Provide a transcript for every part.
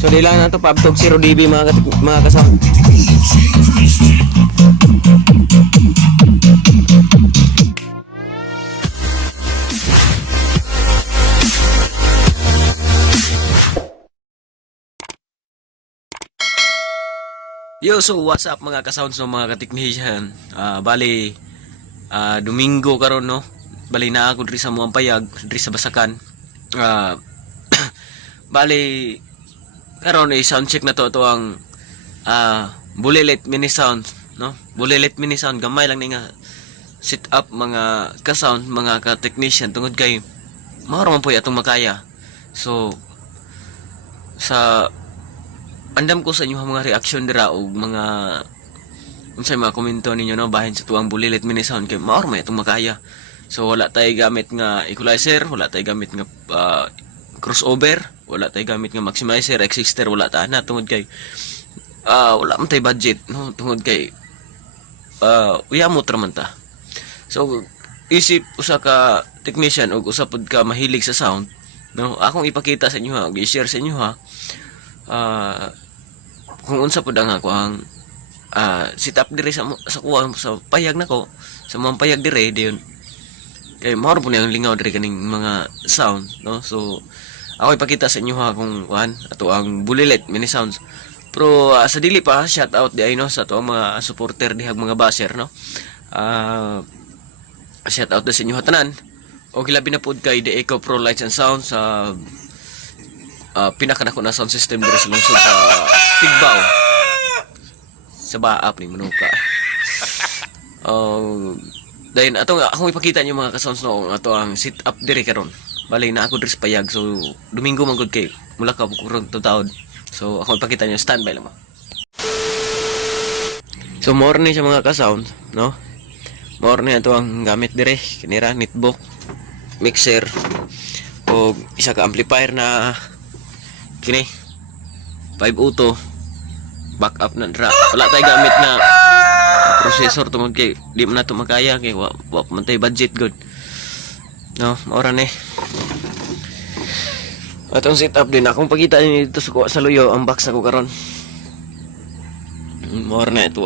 So di lang na to pabtog 0 dB mga kasama. Yo, so what's up mga ka-sounds no, mga ka-technician. Bali Domingo karon no. Bali na ako diri sa Muampayag, diri sa Basakan. Bali karon ay sound check na to ang Bulilit mini sound no. Bulilit mini sound gamay lang ni nga set up mga ka-sound, mga ka-technician tungod kay mao man po atong makaya. So sa andam ko sa inyo mga reaction dira og mga unsay mga komento ninyo no bahin sa tuang Bulilit mini sound kay mao man itong makaya. So wala tay gamit nga equalizer, wala tay gamit nga crossover, wala tay gamit nga maximizer, exister, wala ta na tungod kay wala man tay budget no tungod kay uyamot ra man ta. So isip usa ka technician og usa pod ka mahilig sa sound no, akong ipakita sa inyo ha, og i-share sa inyo ha. Kung unsa pod ang ako ang setup dire sa kuha sa payag nako, sa mga payag dire diyon. Kay mao po ang lingaw dire kaning mga sound no. So ako ipakita sa inyo ha kung kuan ato ang Bulilit mini sounds. Pero sa dili pa shout out di ay no sa ato mga supporter dihag mga basher no. Shout out sa inyo ha tanan. O kilabi na pod kay The Echo Pro Lights and Sounds sa pinakanako na sound system diri sa lungsod sa Tigbaw. Sa Baap ni Manuka. Dahil akong ipakita niyo mga ka-sounds no ato ang sit up diri karon. Bali na ako diri sa payag, so Domingo man gud kay mula ka kurang taon. So ako ipakita niyo, standby lang mo. So morning sa mga ka-sound no. Morning ato ang gamit diri kinira netbook, mixer o isa ka amplifier na kini 502 backup na dra. Wala tay gamit na processor tungod kay di man nato makaya kay wa man tay budget good no. Maura ni atong setup din akong pagkita ni dito sa luyo ang box ako karon. Maura na ito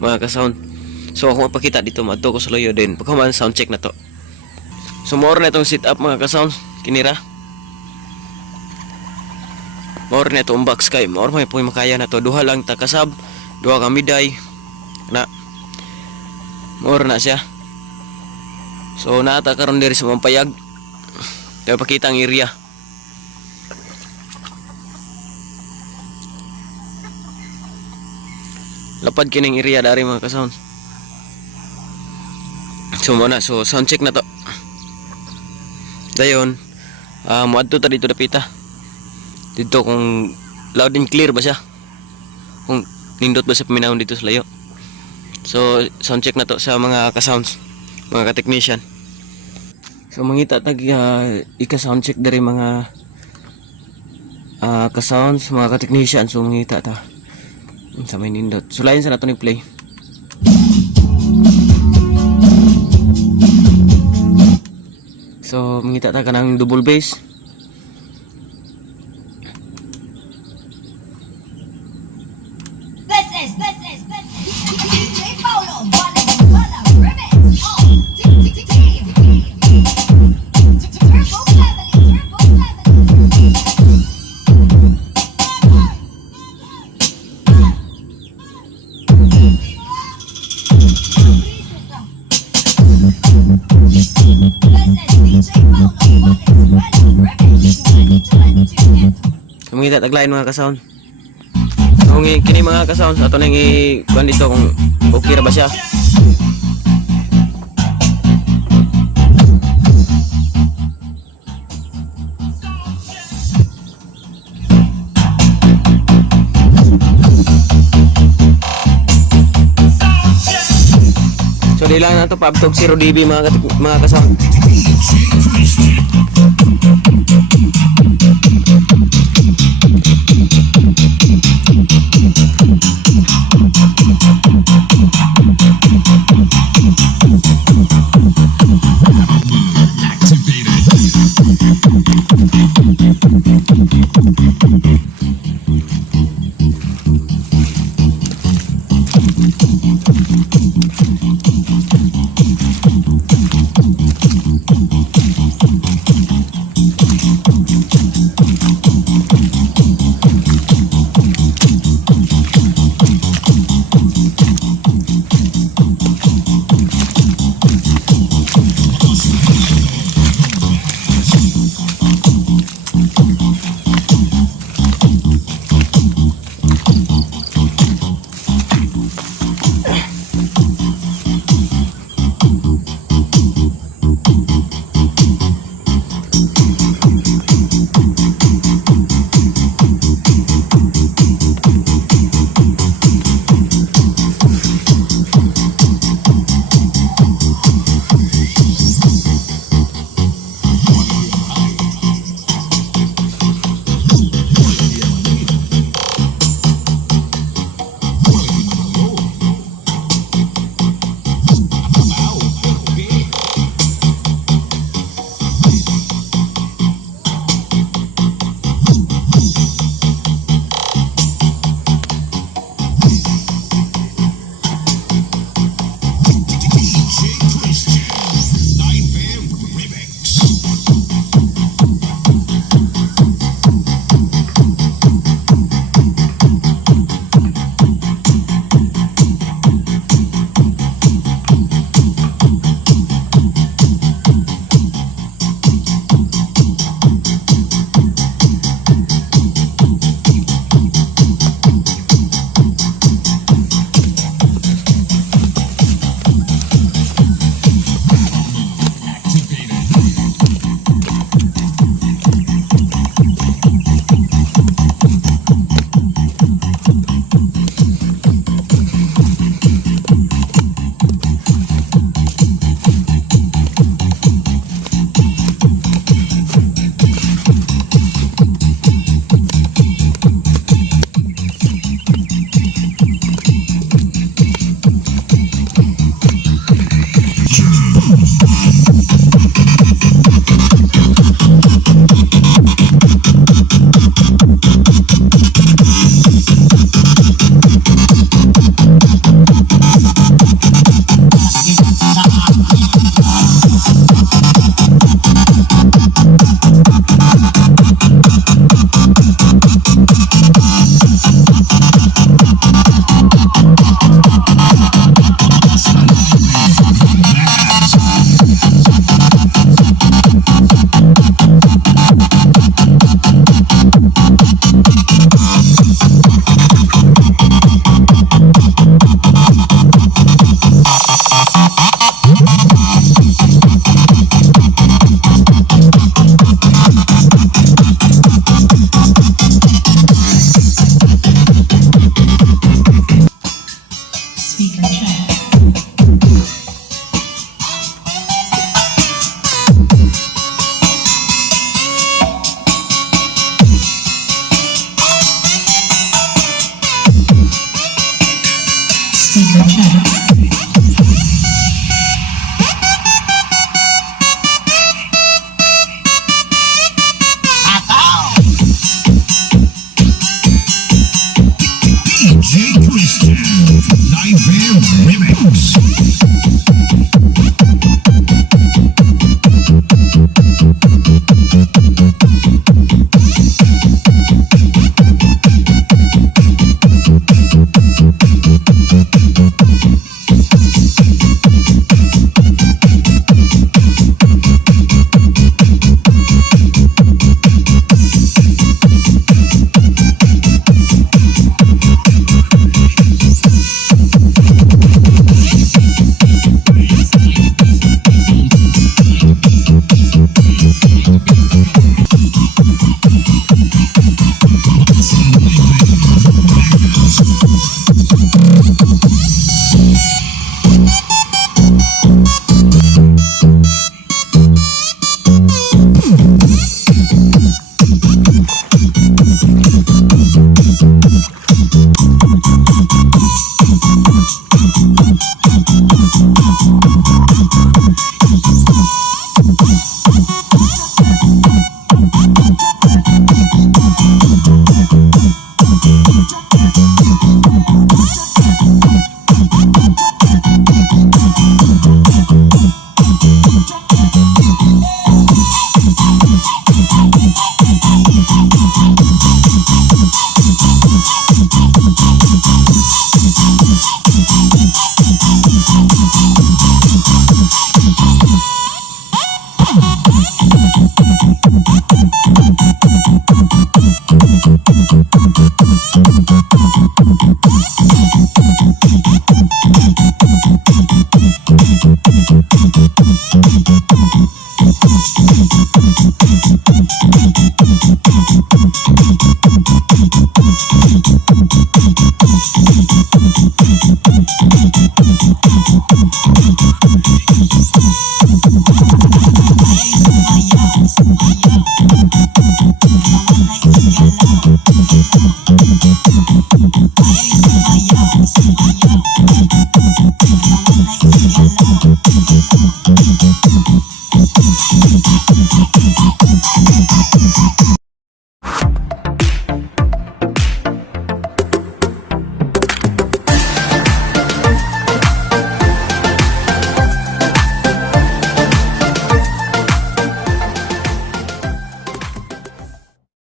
mga ka-sound. So akong ipakita dito madto ko sa luyo din pagkaman sound check na to. So maura na itong setup mga ka-sound kinira. Maura na itong box kay maura may po makaya na to. Duha lang takasab, duha ka miday na maura na siya. So nata karon diri sa Muampayag. Tayo pakita ang area. Lapad kining area dari mga ka-sound. So muna, so sound check na to. Dayon muadto ta dito dapita. Dito kung loud and clear ba siya. Kung nindot ba sa paminahon dito sa layo. So sound check na to sa mga ka-sounds, mga ka-technician. So mangita tag ika-sound check dari mga ka-sounds, mga ka-technician. So mangita ta sa may nindot. So lain sa nato ni play. So mangita ta kanang double bass. Mangita taglain mga ka-sound. So kini mga ka-sound ato nang i-kuan dito kung okay ra ba siya. So di lang na to pabtog 0 dB mga ka-sound.